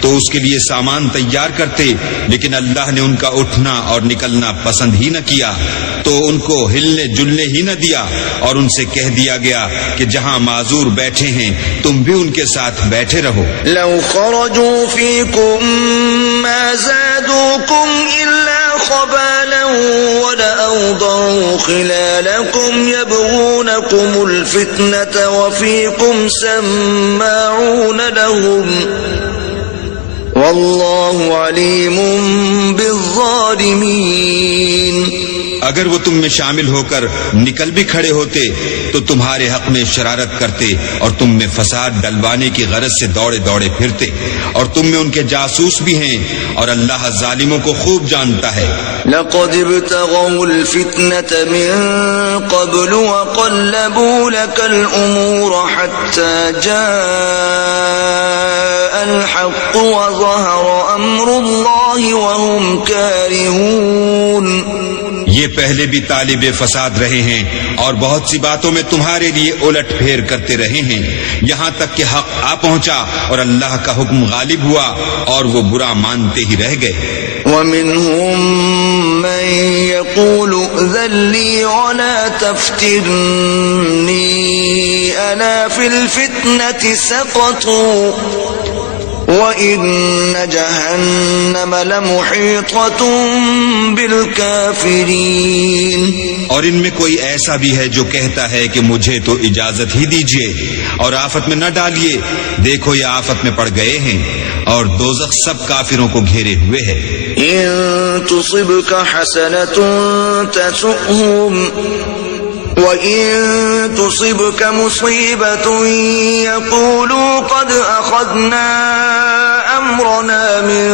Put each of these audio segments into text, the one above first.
تو اس کے لیے سامان تیار کرتے، لیکن اللہ نے ان کا اٹھنا اور نکلنا پسند ہی نہ کیا، تو ان کو ہلنے جلنے ہی نہ دیا، اور ان سے کہہ دیا گیا کہ جہاں معذور بیٹھے ہیں تم بھی ان کے ساتھ بیٹھے رہو۔ لو خرجوا فيكم ما زادوكم إلا خبالا ولأوضعوا خلالكم يبغونكم الفتنة وفيكم سماعون لهم واللہ علیم بالظالمین۔ اگر وہ تم میں شامل ہو کر نکل بھی کھڑے ہوتے تو تمہارے حق میں شرارت کرتے اور تم میں فساد ڈلوانے کی غرض سے دوڑے دوڑے پھرتے، اور تم میں ان کے جاسوس بھی ہیں، اور اللہ ظالموں کو خوب جانتا ہے۔ لقد ابتغوا الفتنة من قبل وقلبوا لك الأمور حتى جاء الحق وظهر أمر الله وهم كارهون۔ یہ پہلے بھی طالب فساد رہے ہیں اور بہت سی باتوں میں تمہارے لیے الٹ پھیر کرتے رہے ہیں، یہاں تک کہ حق آ پہنچا اور اللہ کا حکم غالب ہوا اور وہ برا مانتے ہی رہ گئے۔ وَمِنْهُمْ مَنْ يَقُولُ ائْذَنْ لِي وَلَا تَفْتِنِّي أَلَا فِي الْفِتْنَةِ سَقَطُوا وَإِنَّ جَهَنَّمَ لَمُحِيطَةٌ بِالْكَافِرِينَ۔ اور ان میں کوئی ایسا بھی ہے جو کہتا ہے کہ مجھے تو اجازت ہی دیجیے اور آفت میں نہ ڈالیے، دیکھو یہ آفت میں پڑ گئے ہیں، اور دوزخ سب کافروں کو گھیرے ہوئے ہے۔ إِن تُصِبْكَ حَسَنَةٌ تَسُؤْهُمْ وَإِن تُصِبْكَ مُصِيبَةٌ يَقُولُوا قَدْ أَخَذْنَا أَمْرَنَا مِن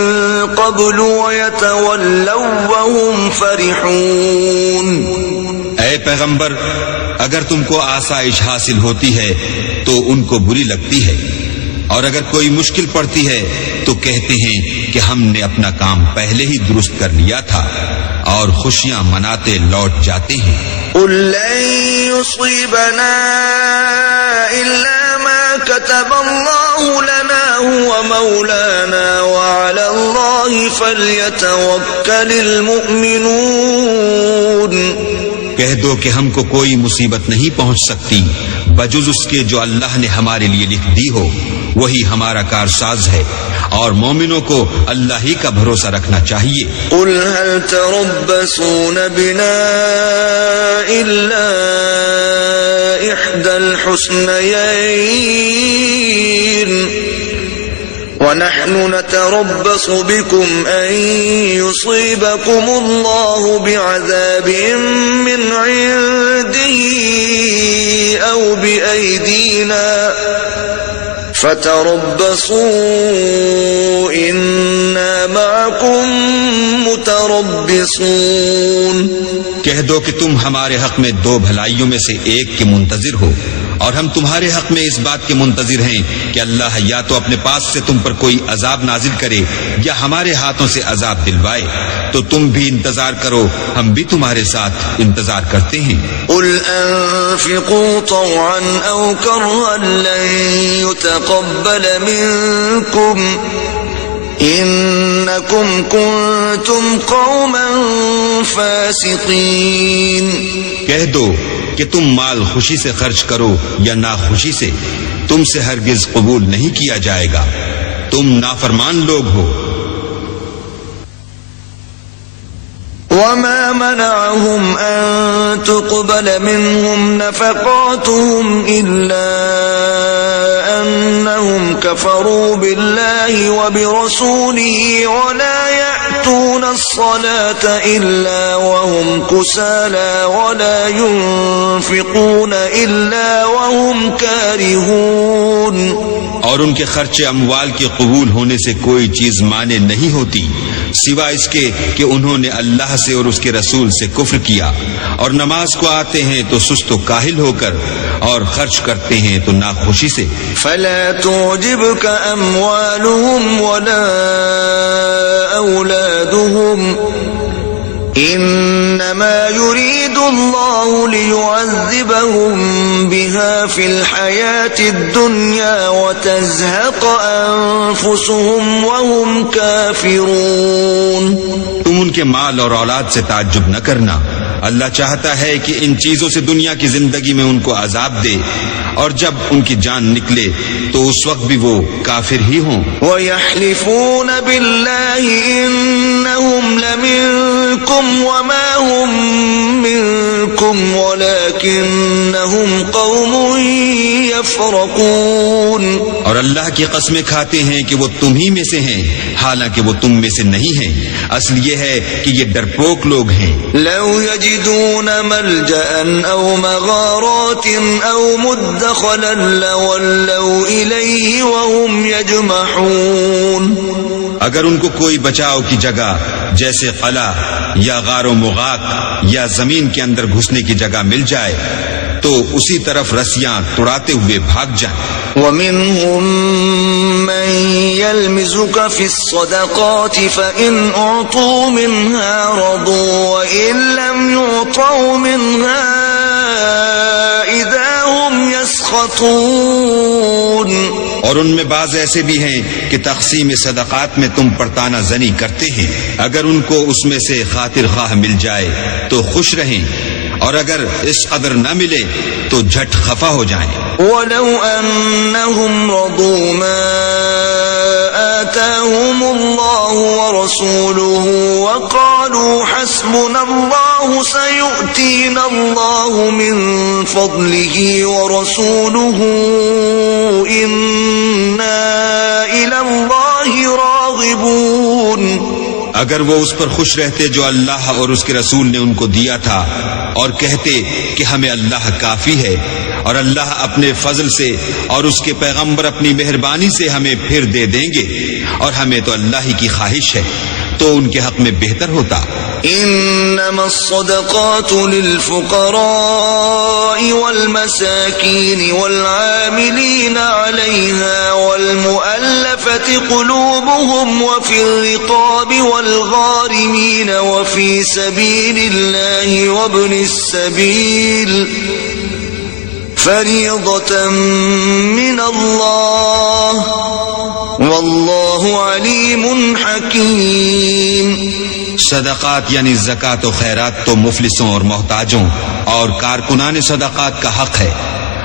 قَبْلُ وَيَتَوَلَّوْا وَهُمْ فَرِحُونَ۔ اے پیغمبر، اگر تم کو آسائش حاصل ہوتی ہے تو ان کو بری لگتی ہے، اور اگر کوئی مشکل پڑتی ہے تو کہتے ہیں کہ ہم نے اپنا کام پہلے ہی درست کر لیا تھا، اور خوشیاں مناتے لوٹ جاتے ہیں۔ قُل لَّن يُصِيبَنَا إِلَّا مَا كَتَبَ اللَّهُ لَنَا هُوَ مَوْلَانَا وَعَلَى اللَّهِ فَلْيَتَوَكَّلِ الْمُؤْمِنُونَ۔ کہہ دو کہ ہم کو کوئی مصیبت نہیں پہنچ سکتی بجز اس کے جو اللہ نے ہمارے لیے لکھ دی ہو، وہی ہمارا کارساز ہے، اور مومنوں کو اللہ ہی کا بھروسہ رکھنا چاہیے۔ قُلْ هَلْ تَرَبَّصُونَ بِنَا إِلَّا إِحْدَى الْحُسْنَيَيْنِ وَنَحْنُ نَتَرَبَّصُ بِكُمْ أَن يُصِيبَكُمُ اللَّهُ بِعَذَابٍ مِّنْ عِندِهِ أَوْ بِأَيْدِينَا فَتَرَبَّصُوا إِنَّا مَعَكُمْ مُتَرَبِّصُونَ۔ کہہ دو کہ تم ہمارے حق میں دو بھلائیوں میں سے ایک کے منتظر ہو، اور ہم تمہارے حق میں اس بات کے منتظر ہیں کہ اللہ یا تو اپنے پاس سے تم پر کوئی عذاب نازل کرے یا ہمارے ہاتھوں سے عذاب دلوائے، تو تم بھی انتظار کرو، ہم بھی تمہارے ساتھ انتظار کرتے ہیں۔ قُلْ أَنفِقُوا طَوْعًا أَوْ كَرْهًا لَّن يُتَقَبَّلَ مِنكُمْ إِنَّكُمْ كُنتُمْ قَوْمًا فَاسِقِينَ۔ کہہ دو کہ تم مال خوشی سے خرچ کرو یا ناخوشی سے، تم سے ہرگز قبول نہیں کیا جائے گا، تم نافرمان لوگ ہو۔ وَمَا مَنَعَهُمْ أَن تُقْبَلَ مِنْهُمْ نَفَقَاتُهُمْ إِلَّا أَنَّهُمْ كَفَرُوا بِاللَّهِ وَبِرَسُولِهِ وَلَا يَأْتُونَ الصَّلَاةَ إِلَّا وَهُمْ كُسَالَى وَلَا يُنْفِقُونَ إِلَّا وَهُمْ كَارِهُونَ۔ اور ان کے خرچ اموال کے قبول ہونے سے کوئی چیز مانے نہیں ہوتی سوائے اس کے کہ انہوں نے اللہ سے اور اس کے رسول سے کفر کیا، اور نماز کو آتے ہیں تو سست و کاہل ہو کر، اور خرچ کرتے ہیں تو ناخوشی سے۔ فَلَا تُعْجِبْكَ أَمْوَالُهُمْ وَلَا أَوْلَادُهُمْ إِنَّمَا يُرِيدُ الله ليعذبهم بها في الحياة الدنيا وتزهق أنفسهم وهم كافرون. تم ان کے مال اور اولاد سے تعجب نہ کرنا، اللہ چاہتا ہے کہ ان چیزوں سے دنیا کی زندگی میں ان کو عذاب دے، اور جب ان کی جان نکلے تو اس وقت بھی وہ کافر ہی ہوں. وَيَحْلِفُونَ بِاللَّهِ إِنَّهُمْ لَمِنكُمْ وَمَا هُمْ مِنكُمْ وَلَكِنَّهُمْ قَوْمٌ يَفْرَقُونَ. اور اللہ کی قسمیں کھاتے ہیں کہ وہ تم ہی میں سے ہیں، حالانکہ وہ تم میں سے نہیں ہیں. اصل یہ ہے کہ یہ ڈرپوک لوگ ہیں. لو يجدون ملجأ أو مغارات أو مدخلا لولوا إليه وهم يجمحون. اگر ان کو کوئی بچاؤ کی جگہ جیسے قلعہ یا غار و مغاق یا زمین کے اندر گھسنے کی جگہ مل جائے تو اسی طرف رسیاں توڑاتے ہوئے بھاگ جائیں. ومنهم من يلمزك في الصدقات فإن أعطوا منها رضوا وإن لم يعطوا منها إذا هم يسخطون. اور ان میں بعض ایسے بھی ہیں کہ تقسیم صدقات میں تم پر تانا زنی کرتے ہیں، اگر ان کو اس میں سے خاطر خواہ مل جائے تو خوش رہیں، اور اگر اس قدر نہ ملے تو جھٹ خفا ہو جائیں. وَلَوْ أَنَّهُمْ رَضُوا مَا آتَاهُمُ اللَّهُ وَرَسُولُهُ وَقَالُوا حَسْبُنَا اللَّهُ سَيُؤْتِينَا اللَّهُ مِنْ فَضْلِهِ وَرَسُولُهُ إِنَّا إِلَى اللَّهِ رَاغِبُونَ. اگر وہ اس پر خوش رہتے جو اللہ اور اس کے رسول نے ان کو دیا تھا، اور کہتے کہ ہمیں اللہ کافی ہے، اور اللہ اپنے فضل سے اور اس کے پیغمبر اپنی مہربانی سے ہمیں پھر دے دیں گے، اور ہمیں تو اللہ ہی کی خواہش ہے، تو ان کے حق میں بہتر ہوتا. انما الصدقات للفقراء والمساكين والعاملين عليها والمؤلفة قلوبهم وفي الرقاب والغارمين وفي سبيل الله وابن السبيل فريضة من الله والله عليم حكيم. صدقات یعنی زکوٰۃ و خیرات تو مفلسوں اور محتاجوں اور کارکنان صدقات کا حق ہے،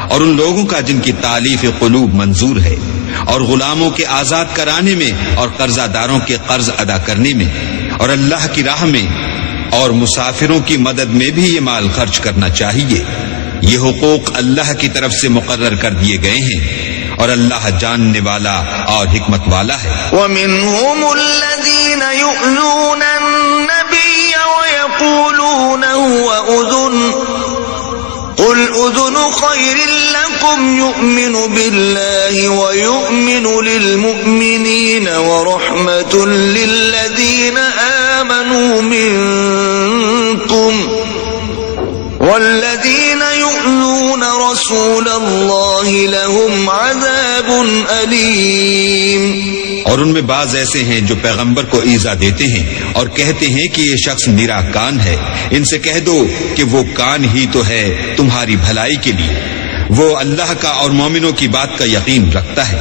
اور ان لوگوں کا جن کی تالیف قلوب منظور ہے، اور غلاموں کے آزاد کرانے میں اور قرضہ داروں کے قرض ادا کرنے میں، اور اللہ کی راہ میں اور مسافروں کی مدد میں بھی یہ مال خرچ کرنا چاہیے. یہ حقوق اللہ کی طرف سے مقرر کر دیے گئے ہیں، اور اللہ جاننے والا اور حکمت والا ہے. وَمِنْهُمُ الَّذِينَ يُؤْذُونَ النَّبِيَّ وَيَقُولُونَ هُوَ أُذُنٌ قُلْ أُذُنُ خَيْرٍ لَكُمْ يُؤْمِنُ بِاللَّهِ وَيُؤْمِنُ لِلْمُؤْمِنِينَ وَرَحْمَةٌ لِلَّذِينَ آمَنُوا مِنْكُمْ وَالَّذِينَ يُؤْذُونَ رَسُولَ اللَّهِ لَهُمْ عَذَابٌ أَلِيمٌ. اور ان میں بعض ایسے ہیں جو پیغمبر کو ایذا دیتے ہیں اور کہتے ہیں کہ یہ شخص میرا کان ہے. ان سے کہہ دو کہ وہ کان ہی تو ہے تمہاری بھلائی کے لیے، وہ اللہ کا اور مومنوں کی بات کا یقین رکھتا ہے،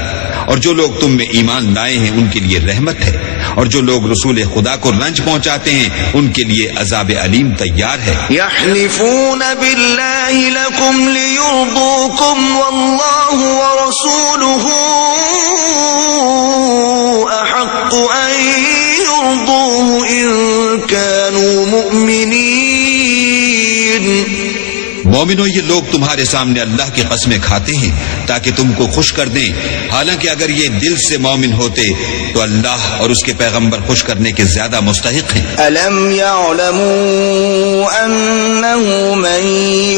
اور جو لوگ تم میں ایمان لائے ہیں ان کے لیے رحمت ہے، اور جو لوگ رسول خدا کو رنج پہنچاتے ہیں ان کے لیے عذاب علیم تیار ہے. يحلفون بالله لكم ليرضوكم والله ورسوله أحق أن يرضوه إن كانوا مؤمنين. مومنو، یہ لوگ تمہارے سامنے اللہ کی قسمیں کھاتے ہیں تاکہ تم کو خوش کر دیں، حالانکہ اگر یہ دل سے مومن ہوتے تو اللہ اور اس کے پیغمبر خوش کرنے کے زیادہ مستحق ہیں. أَلَمْ يَعْلَمُوا أَنَّهُ مَنْ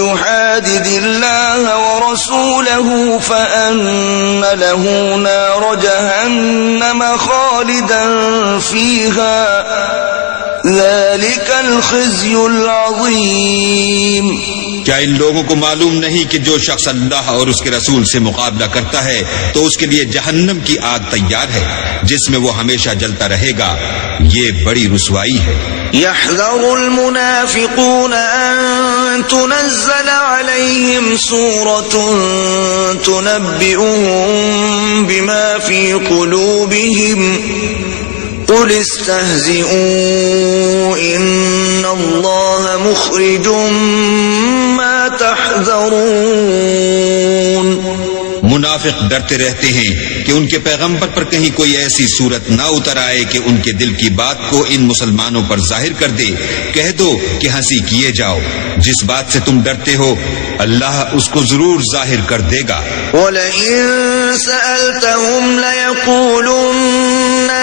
يُحَادِدِ اللَّهَ وَرَسُولَهُ فَأَنَّ لَهُ نَارَ جَهَنَّمَ خَالِدًا فِيهَا ذَلِكَ الْخِزْيُ الْعَظِيمُ. کیا ان لوگوں کو معلوم نہیں کہ جو شخص اللہ اور اس کے رسول سے مقابلہ کرتا ہے تو اس کے لیے جہنم کی آگ تیار ہے جس میں وہ ہمیشہ جلتا رہے گا، یہ بڑی رسوائی ہے۔ يحذر المنافقون أن تنزل عليهم سورة تنبئهم بما في قلوبهم قل استهزئوا إن الله مخرج ما تحذرون۔ منافق ڈرتے رہتے ہیں کہ ان کے پیغمبر پر کہیں کوئی ایسی صورت نہ اتر آئے کہ ان کے دل کی بات کو ان مسلمانوں پر ظاہر کر دے۔ کہہ دو کہ ہنسی کیے جاؤ، جس بات سے تم ڈرتے ہو اللہ اس کو ضرور ظاہر کر دے گا۔ وَلَئِن سَأَلْتَهُمْ لَيَقُولُنَّ